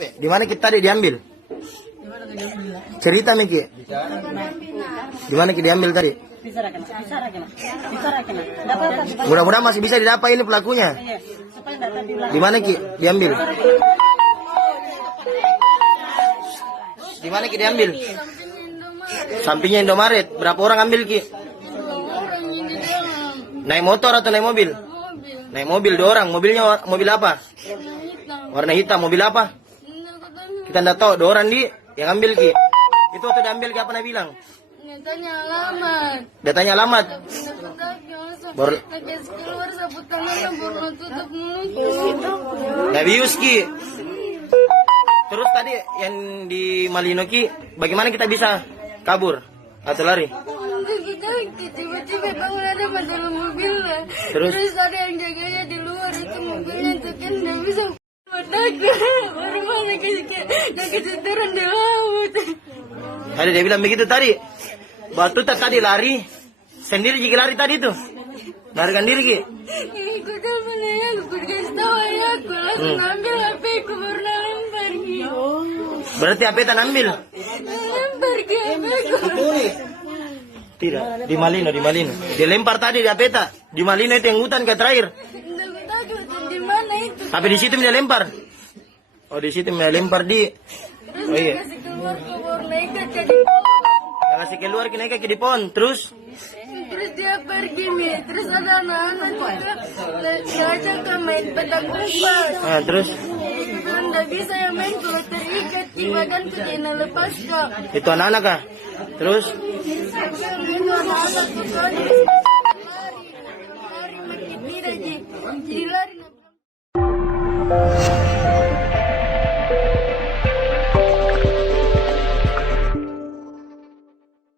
Di mana kita tadi diambil? Cerita Miki. Di mana kita diambil tadi? Mudah-mudahan masih bisa didapat ini pelakunya. Di mana Ki diambil? Di mana Ki diambil? Sampingnya Indomaret. Berapa orang ambil Ki? Naik motor atau naik mobil? Naik mobil 2 orang. Mobilnya mobil apa? Warna hitam. Mobil apa? Kita tidak tahu. 2 orang yang ambil Ki. Itu waktu diambil Ki apa nak bilang? Tanya alamat. Dia tanya alamat. Baru keluar sapu tangannya baru tutup mulut. Davius Ki. Terus tadi yang di Malino Ki, bagaimana kita bisa kabur atau lari? Tiba-tiba tahu ada dalam mobil lah. Terus ada yang jaganya di luar itu mobilnya itu kan nggak bisa. Baru mana keseturan di laut. Tadi dia bilang begitu tadi. Batu tadi lari sendiri jika lari tadi tuh. Larikan diri Ki. Aku telepon ayahku, kasih tahu ayahku langsung ambil HP ku baru lempar Ki. Berarti HP tan ambil? Lempar Ki HP ku. Tidak, di Malino. Dia lempar tadi di HP tak. Di Malino itu yang hutan ke terakhir. Nggak tahu di mana itu. Tapi di situ dia lempar. Oh di situ dia lempar di. Terus Oh iya. kasih keluar ke baru naik ke di. Kasih keluar naik ke di pohon. Terus Dia pergi nih, terus ada anak-anak juga ngajak ke main petak umpet. terus Bilang nggak bisa ya main kalau terikat di badan tuh kena lepas kok. itu anak-anak kah? Terus Itu anak-anak tuh kan lari makin tidak jadi lari.